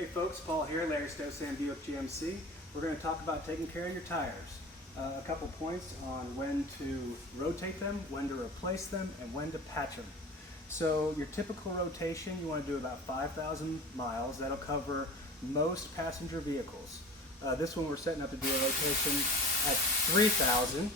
Hey folks, Paul here, Larry Stosan, Buick GMC. We're going to talk about taking care of your tires. A couple points on when to rotate them, when to replace them, and when to patch them. So your typical rotation, you want to do about 5,000 miles. That'll cover most passenger vehicles. This one we're setting up to do a rotation at 3,000.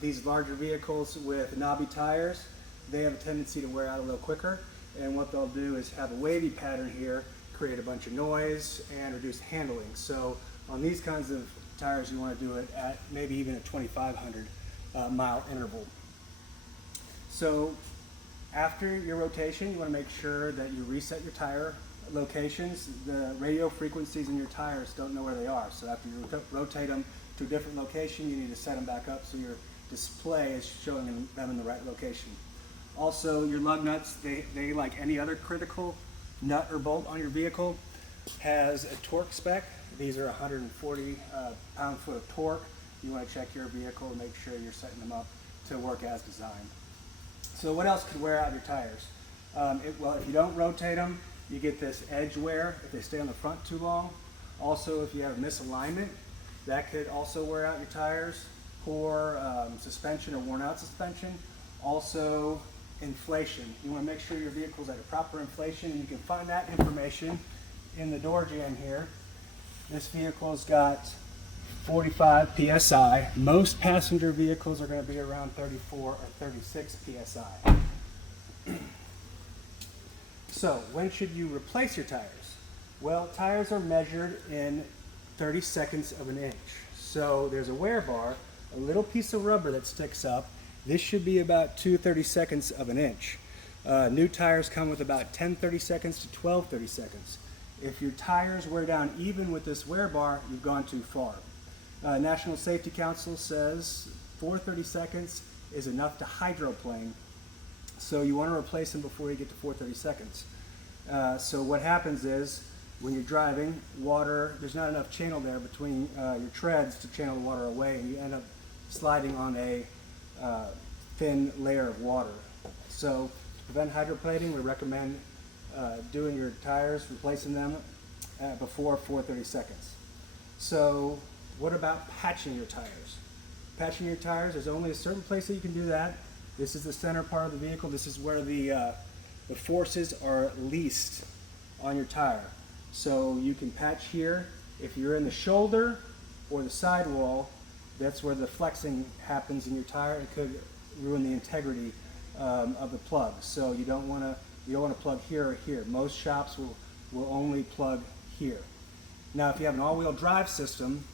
These larger vehicles with knobby tires, they have a tendency to wear out a little quicker. And what they'll do is have a wavy pattern here, create a bunch of noise and reduce handling. So on these kinds of tires, you want to do it at maybe even a 2,500 mile interval. So after your rotation, you want to make sure that you reset your tire locations. The radio frequencies in your tires don't know where they are. So after you rotate them to a different location, you need to set them back up so your display is showing them in the right location. Also, your lug nuts, they like any other critical nut or bolt on your vehicle, has a torque spec. These are 140 pound-foot of torque. You want to check your vehicle and make sure you're setting them up to work as designed. So what else could wear out your tires? Well, if you don't rotate them, you get this edge wear if they stay on the front too long. Also, if you have misalignment, that could also wear out your tires. Poor suspension or worn out suspension. Also, inflation. You want to make sure your vehicle's at a proper inflation, and you can find that information in the door jamb here. This vehicle's got 45 psi. Most passenger vehicles are going to be around 34 or 36 psi. So when should you replace your tires? Well, tires are measured in 30 seconds of an inch. So there's a wear bar, a little piece of rubber that sticks up. This should be about 2 30-seconds of an inch. New tires come with about 10 30-seconds to 12 30-seconds. If your tires wear down even with this wear bar, you've gone too far. National Safety Council says 4 30-seconds is enough to hydroplane. So you want to replace them before you get to 4 30-seconds. So what happens is when you're driving, there's not enough channel there between your treads to channel the water away, and you end up sliding on a thin layer of water. So to prevent hydroplaning, we recommend doing your tires, replacing them before 4 30-seconds. So what about patching your tires? Patching your tires, there's only a certain place that you can do that. This is the center part of the vehicle. This is where the forces are least on your tire. So you can patch here. If you're in the shoulder or the sidewall, that's where the flexing happens in your tire. It could ruin the integrity of the plug. So you don't want to plug here or here. Most shops will only plug here. Now, if you have an all-wheel drive system,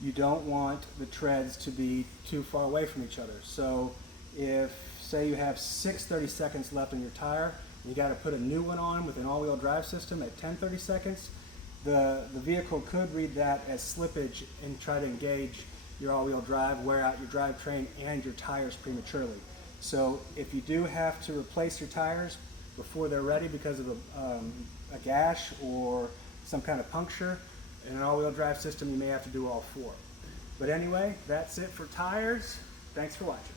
you don't want the treads to be too far away from each other. So if, say, you have 6 30-seconds left on your tire, and you got to put a new one on with an all-wheel drive system at 10 30-seconds, the vehicle could read that as slippage and try to engage your all-wheel drive, wear out your drivetrain and your tires prematurely. So if you do have to replace your tires before they're ready because of a gash or some kind of puncture in an all-wheel drive system, you may have to do all 4. But anyway, that's it for tires. Thanks for watching.